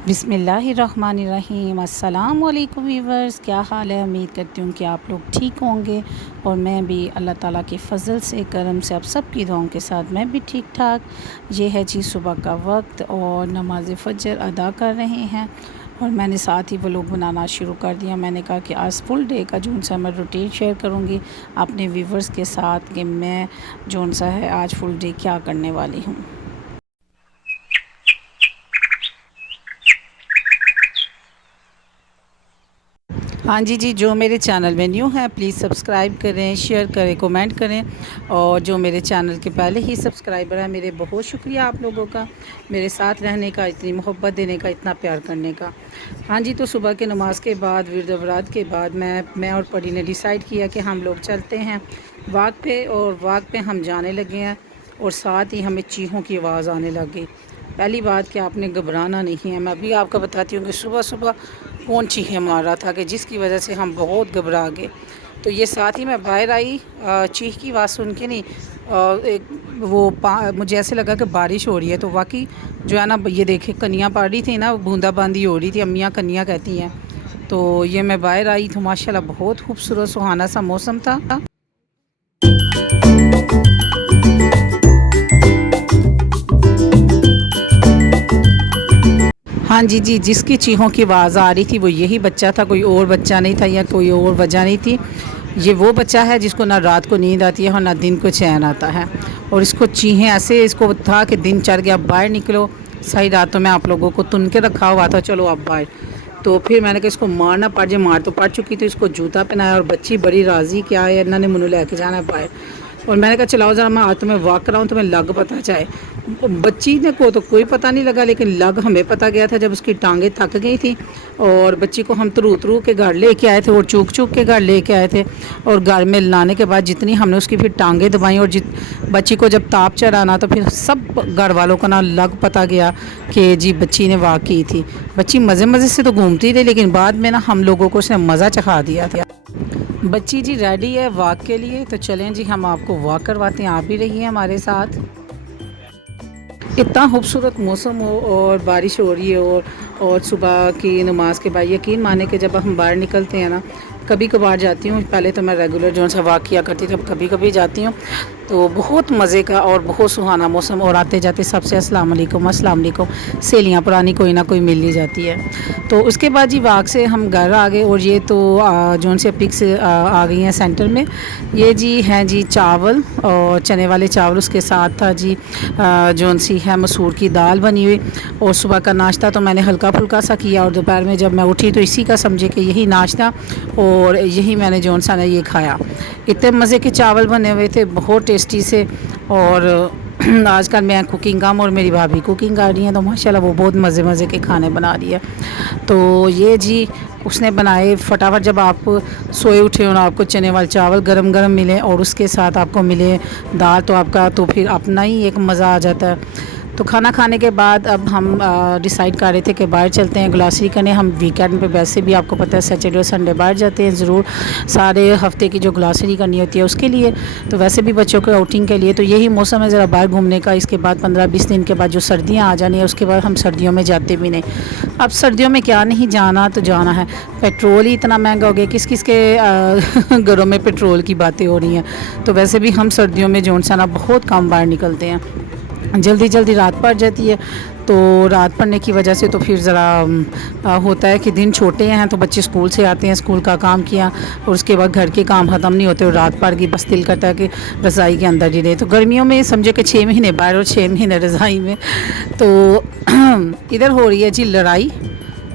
बिस्मिल्लाहिर्रहमानिर्रहीम। अस्सलाम वालेकुम वीवर्स, क्या हाल है। उम्मीद करती हूँ कि आप लोग ठीक होंगे और मैं भी अल्लाह ताला के फ़ज़ल से करम से आप सब की दुआओं के साथ मैं भी ठीक ठाक। ये है जी सुबह का वक्त और नमाज फ़जर अदा कर रहे हैं और मैंने साथ ही व्लॉग बनाना शुरू कर दिया। मैंने कहा कि आज फुल डे का जो सा मैं रूटीन शेयर करूँगी अपने वीवर्स के साथ कि मैं जो सा है आज फुल डे क्या करने वाली हूँ। हाँ जी जी, जो मेरे चैनल में न्यू है प्लीज़ सब्सक्राइब करें, शेयर करें, कमेंट करें। और जो मेरे चैनल के पहले ही सब्सक्राइबर हैं, मेरे बहुत शुक्रिया आप लोगों का, मेरे साथ रहने का, इतनी मोहब्बत देने का, इतना प्यार करने का। हाँ जी, तो सुबह के नमाज़ के बाद, विर्द अवरात के बाद मैं और परी ने डिसाइड किया कि हम लोग चलते हैं वॉक पे, और वॉक पे हम जाने लगे हैं और साथ ही हमें चीहों की आवाज़ आने लग गई। पहली बात कि आपने घबराना नहीं है। मैं अभी आपको बताती हूँ कि सुबह सुबह कौन चीखें मार रहा था कि जिसकी वजह से हम बहुत घबरा गए। तो ये साथ ही मैं बाहर आई, चीख की आवाज़ सुन के नहीं, एक मुझे ऐसे लगा कि बारिश हो रही है। तो वाकई जो है ना, ये देखे कनियाँ पड़ रही थी ना, बूंदाबांदी हो रही थी, अम्मियाँ कनियाँ कहती हैं। तो ये मैं बाहर आई तो माशाल्लाह बहुत खूबसूरत सुहाना सा मौसम था। हाँ जी जी, जिसकी चीखों की आवाज़ आ रही थी वो यही बच्चा था, कोई और बच्चा नहीं था या कोई और वजह नहीं थी। ये वो बच्चा है जिसको ना रात को नींद आती है और ना दिन को चैन आता है, और इसको चीखें ऐसे, इसको था कि दिन चढ़ गया, बाहर निकलो। सही रातों में आप लोगों को तुन के रखा हुआ था, चलो आप बाहर। तो फिर मैंने कहा इसको मारना पड़ जाए, मार तो पड़ चुकी थी, इसको जूता पहनाया और बच्ची बड़ी राज़ी क्या है, इन्होंने मुझे लेके जाना है बाहर। और मैंने कहा चलाओ ज़रा, मैं आज तुम्हें वॉक कराऊँ, तुम्हें लग पता चाहे। बच्ची ने को तो कोई पता नहीं लगा, लेकिन लग हमें पता गया था जब उसकी टांगें थक गई थी। और बच्ची को हम तरू के घर लेके आए थे और चूक चूक के घर लेके आए थे। और घर में लाने के बाद जितनी हमने उसकी फिर टांगें दबाई और बच्ची को जब ताप चढ़ाना, तो फिर सब घर वालों को ना लग पता गया कि जी बच्ची ने वॉक की थी। बच्ची मज़े मज़े से तो घूमती रही, लेकिन बाद में ना हम लोगों को उसने मज़ा चखा दिया था। बच्ची जी रेडी है वॉक के लिए, तो चलें जी हम आपको वॉक करवाते हैं, आप भी रहिए हमारे साथ। इतना खूबसूरत मौसम हो और बारिश हो रही है, और सुबह की नमाज के बाद यकीन माने कि जब हम बाहर निकलते हैं ना, कभी कभार जाती हूँ, पहले तो मैं रेगुलर जो सा वॉक किया करती थी, अब कभी कभी जाती हूँ। तो बहुत मज़े का और बहुत सुहाना मौसम, और आते जाते सबसे अस्सलाम वालेकुम अस्सलाम वालेकुम, सहेलियाँ पुरानी कोई ना कोई मिल ही जाती है। तो उसके बाद जी वॉक से हम घर आ गए, और ये तो जो से पिक्स आ गई हैं सेंटर में। ये जी हैं जी चावल और चने वाले चावल, उसके साथ था जी जो सी है मसूर की दाल बनी हुई। और सुबह का नाश्ता तो मैंने हल्का फुल्का सा किया, और दोपहर में जब मैं उठी तो इसी का समझे कि यही नाश्ता और यही मैंने जो सा ना ये खाया। इतने मज़े के चावल बने हुए थे, बहुत टेस्टी से। और आजकल मैं कुकिंग कम और मेरी भाभी कुकिंग कर रही हैं, तो माशाल्लाह वो बहुत मज़े मज़े के खाने बना रही है। तो ये जी उसने बनाए फटाफट, जब आप सोए उठे और आपको चने वाले चावल गरम गरम मिले और उसके साथ आपको मिले दाल, तो आपका तो फिर अपना ही एक मज़ा आ जाता है। तो खाना खाने के बाद अब हम डिसाइड कर रहे थे कि बाहर चलते हैं ग्लॉसरी करने। हम वीकेंड पे वैसे भी आपको पता है सैटरडे और संडे बाहर जाते हैं ज़रूर, सारे हफ्ते की जो ग्लॉसरी करनी होती है उसके लिए, तो वैसे भी बच्चों के आउटिंग के लिए। तो यही मौसम है ज़रा बाहर घूमने का। इसके बाद 15-20 दिन के बाद जो सर्दियाँ आ जानी है, उसके बाद हम सर्दियों में जाते भी नहीं। अब सर्दियों में क्या नहीं जाना, तो जाना है। पेट्रोल ही इतना महंगा हो गया, किस किस के घरों में पेट्रोल की बातें हो रही हैं। तो वैसे भी हम सर्दियों में जो सा ना बहुत कम बाहर निकलते हैं, जल्दी जल्दी रात पड़ जाती है। तो रात पड़ने की वजह से तो फिर ज़रा होता है कि दिन छोटे हैं, तो बच्चे स्कूल से आते हैं, स्कूल का काम किया और उसके बाद घर के काम ख़त्म नहीं होते और रात पड़ गई, बस दिल करता है कि रज़ाई के अंदर ही रहे। तो गर्मियों में समझो कि 6 महीने बाहर और 6 महीने रज़ाई में। तो इधर हो रही है जी लड़ाई।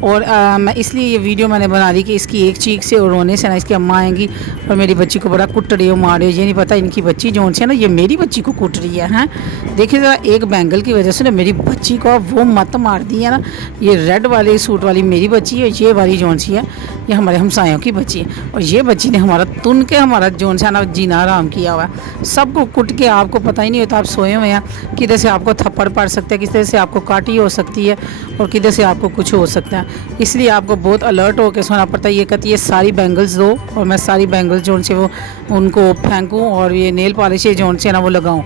और मैं इसलिए ये वीडियो मैंने बना ली कि इसकी एक चीख से और रोने से ना इसकी अम्मा आएंगी और मेरी बच्ची को बड़ा कुट रही हो, मार रही हो। ये नहीं पता इनकी बच्ची जो से ना ये मेरी बच्ची को कुट रही है। हैं, देखिए ज़रा, एक बैंगल की वजह से ना मेरी बच्ची को वो मत मार दी है ना। ये रेड वाले सूट वाली मेरी बच्ची है, ये वाली जो सी है ये हमारे हमसायों की बच्ची है। और ये बच्ची ने हमारा तुन के हमारा जो सा ना जीना आराम किया हुआ है। सबको कुट के आपको पता ही नहीं होता, आप सोए हुए हैं, किधर से आपको थप्पड़ पड़ सकता है, किधर से आपको काटी हो सकती है और किधर से आपको कुछ हो सकता है। इसलिए आपको बहुत अलर्ट होकर सोना पड़ता है। ये कहती है सारी बैंगल्स दो, और मैं सारी बैंगल्स जो से वो उनको फेंकूँ और ये नेल पॉलिश जो से ना वो लगाऊँ।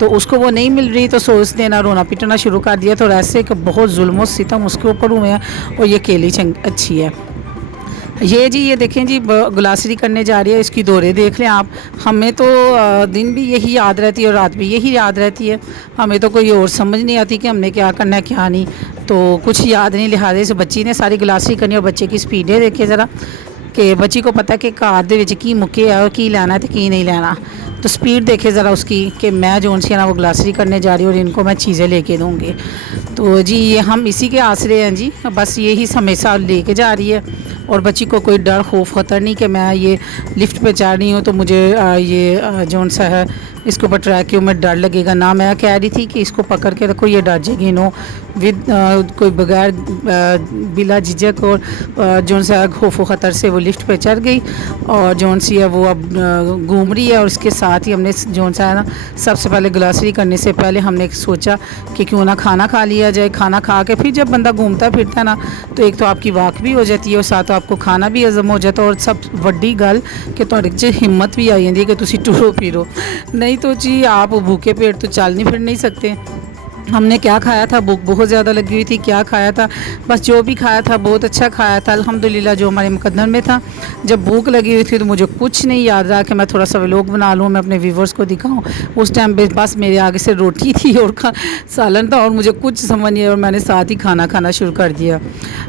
तो उसको वो नहीं मिल रही, तो सो उसने ना रोना पिटना शुरू कर दिया। तो ऐसे कि बहुत जुल्म सितम उसके ऊपर हुए हैं, और ये केली अच्छी है। ये जी ये देखें जी, ग्लासरी करने जा रही है, इसकी दौरे देख लें आप। हमें तो दिन भी यही याद रहती है और रात भी यही याद रहती है, हमें तो कोई और समझ नहीं आती कि हमने क्या करना है क्या नहीं, तो कुछ याद नहीं। लिहाजे से बच्ची ने सारी ग्लासरी करनी, और बच्चे की स्पीडें देखे ज़रा, कि बच्ची को पता है कि कार दे विच की मुक्के है और की लेना है तो की नहीं लेना। तो स्पीड देखे ज़रा उसकी, कि मैं जो सी ना वो ग्लासरी करने जा रही हूँ और इनको मैं चीज़ें लेके दूँगी। तो जी ये हम इसी के आसरे हैं जी, बस यही हमेशा लेके जा रही है। और बच्ची को कोई डर खौफ खतर नहीं कि मैं ये लिफ्ट पे चढ़ रही हूँ तो मुझे ये जो सा है इसके ऊपर ट्रैक में डर लगेगा ना। मैं कह रही थी कि इसको पकड़ के रखो, ये डर जाएगी नो, विद कोई बगैर बिला झिझक और जो सा खौफ ख़तर से वो लिफ्ट पे चढ़ गई, और जो सी है वो अब घूम रही है। और इसके साथ ही हमने जो सा है ना, सबसे पहले ग्लासरी करने से पहले हमने सोचा कि क्यों ना खाना खा लिया जाए। खाना खा के फिर जब बंदा घूमता फिरता है ना, तो एक तो आपकी वाक भी हो जाती है और साथ आपको खाना भी हजम हो जाता है। और सब वड्डी गल कि तुहाडे च हिम्मत भी आई जाती है कि तुसी टुरो फिरो, नहीं तो जी आप भूखे पेट तो चल नहीं फिर नहीं सकते। हमने क्या खाया था, भूख बहुत ज़्यादा लगी हुई थी, क्या खाया था, बस जो भी खाया था बहुत अच्छा खाया था अल्हम्दुलिल्लाह, जो हमारे मुकद्दर में था। जब भूख लगी हुई थी तो मुझे कुछ नहीं याद रहा कि मैं थोड़ा सा व्लॉग बना लूँ, मैं अपने व्यूवर्स को दिखाऊँ। उस टाइम पे बस मेरे आगे से रोटी थी और सालन था, और मुझे कुछ समझ नहीं आया, और मैंने साथ ही खाना खाना शुरू कर दिया।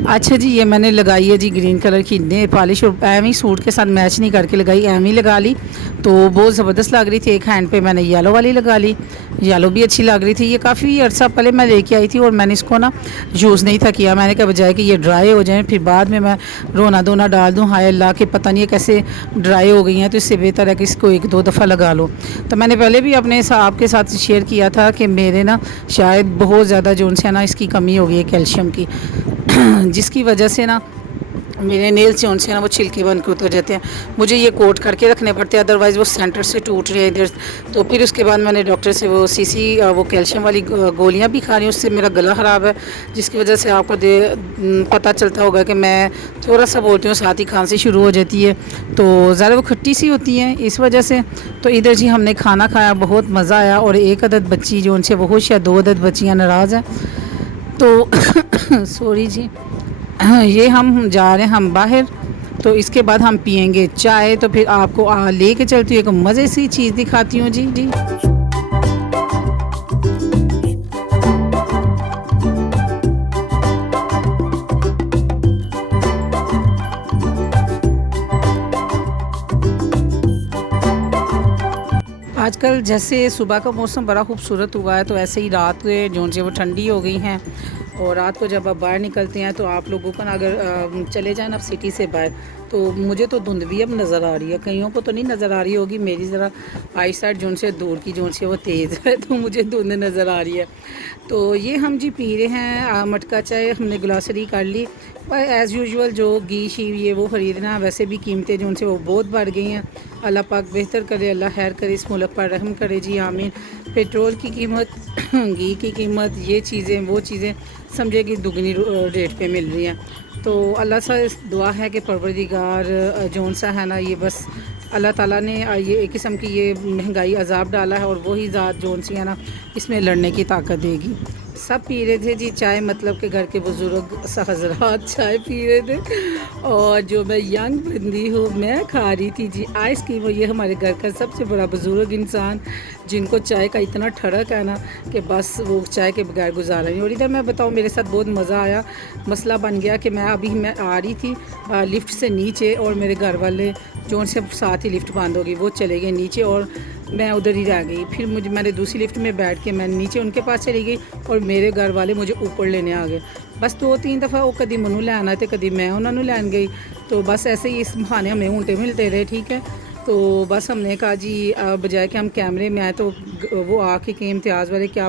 अच्छा जी, ये मैंने लगाई है जी ग्रीन कलर की नेल पॉलिश, और एम ही सूट के साथ मैच नहीं करके लगाई, एम ही लगा ली, तो बहुत ज़बरदस्त लग रही थी। एक हैंड पे मैंने येलो वाली लगा ली, येलो भी अच्छी लग रही थी। ये काफ़ी अर्सा पहले मैं लेके आई थी और मैंने इसको ना यूज़ नहीं था किया। मैंने कहा बजाय कि ये ड्राई हो जाए फिर बाद में मैं रोना धोना डाल दूँ, हाय अल्लाह के पता नहीं है कैसे ड्राई हो गई हैं, तो इससे बेहतर है कि इसको एक दो दफ़ा लगा लो। तो मैंने पहले भी अपने आपके साथ शेयर किया था कि मेरे ना शायद बहुत ज़्यादा जो है ना इसकी कमी हो गई है कैल्शियम की जिसकी वजह से ना मेरे नेल्स जो से ना वो छिलके बन के उतर जाते हैं। मुझे ये कोट करके रखने पड़ते हैं, अदरवाइज़ वो सेंटर से टूट रहे हैं इधर। तो फिर उसके बाद मैंने डॉक्टर से वो सीसी वो कैल्शियम वाली गोलियां भी खा रही हूँ, उससे मेरा गला ख़राब है, जिसकी वजह से आपको पता चलता होगा कि मैं थोड़ा सा बोलती हूँ साथ ही खांसी शुरू हो जाती है, तो ज़रा वो खट्टी सी होती हैं इस वजह से। तो इधर जी हमने खाना खाया, बहुत मज़ा आया। और एक अदद बच्ची जो उनसे वो खुश है, 2 अदद बच्चियाँ नाराज़ हैं, तो सॉरी जी। ये हम जा रहे हैं हम बाहर, तो इसके बाद हम पियेंगे चाय। तो फिर आपको लेके चलती हूँ, एक मज़े सी चीज़ दिखाती हूँ जी जी। आजकल जैसे सुबह का मौसम बड़ा खूबसूरत हुआ है, तो ऐसे ही रात जो वो ठंडी हो गई हैं। और रात को जब आप बाहर निकलते हैं तो आप लोगों को ना अगर चले जाएं अब सिटी से बाहर, तो मुझे तो धुंध भी अब नज़र आ रही है, कईयों को तो नहीं नज़र आ रही होगी। मेरी ज़रा आई साइड जो से दूर की जो से वो तेज़ है, तो मुझे धुंध नज़र आ रही है। तो ये हम जी पी रहे हैं मटका चाय, हमने ग्लासरी कर ली। पर एज़ यूजुअल जो घी शी ये वो ख़रीदना, वैसे भी कीमतें जो उनसे वो बहुत बढ़ गई हैं। अल्लाह पाक बेहतर करे, अल्लाह खैर करे, इस मुल्क पर रहम करे जी, आमीन। पेट्रोल की कीमत, घी की कीमत, ये चीज़ें वो चीज़ें समझे कि दुगनी रेट पे मिल रही हैं। तो अल्लाह से दुआ है कि परवरदिगार जौन सा है ना, ये बस अल्लाह ताला ने ये एक किस्म की ये महंगाई अजाब डाला है, और वही ज़ात जौन सी है ना इसमें लड़ने की ताकत देगी। सब पी रहे थे जी चाय, मतलब कि घर के बुज़ुर्ग हज़रात चाय पी रहे थे, और जो मैं यंग बंदी हूँ मैं खा रही थी जी आइसक्रीम। ये हमारे घर का सबसे बड़ा बुज़ुर्ग इंसान, जिनको चाय का इतना ठड़क है ना कि बस वो चाय के बगैर गुजारा नहीं। और इधर मैं बताऊँ मेरे साथ बहुत मज़ा आया। मसला बन गया कि मैं आ रही थी लिफ्ट से नीचे, और मेरे घर वाले जो उनसे साथ ही लिफ्ट बंद होगी वो चले गए नीचे, और मैं उधर ही रह गई। फिर मैंने दूसरी लिफ्ट में बैठ के मैं नीचे उनके पास चली गई, और मेरे घर वाले मुझे ऊपर लेने आ गए। बस 2-3 दफ़ा वो कभी मनु लैन आए थे, कभी मैं उन्होंने लैन गई। तो बस ऐसे ही इस बहाने हमें ऊँटे मिलते रहे, ठीक है। तो बस हमने कहा जी बजाय कि हम कैमरे में आए, तो वो आके के इम्तियाज़ वाले क्या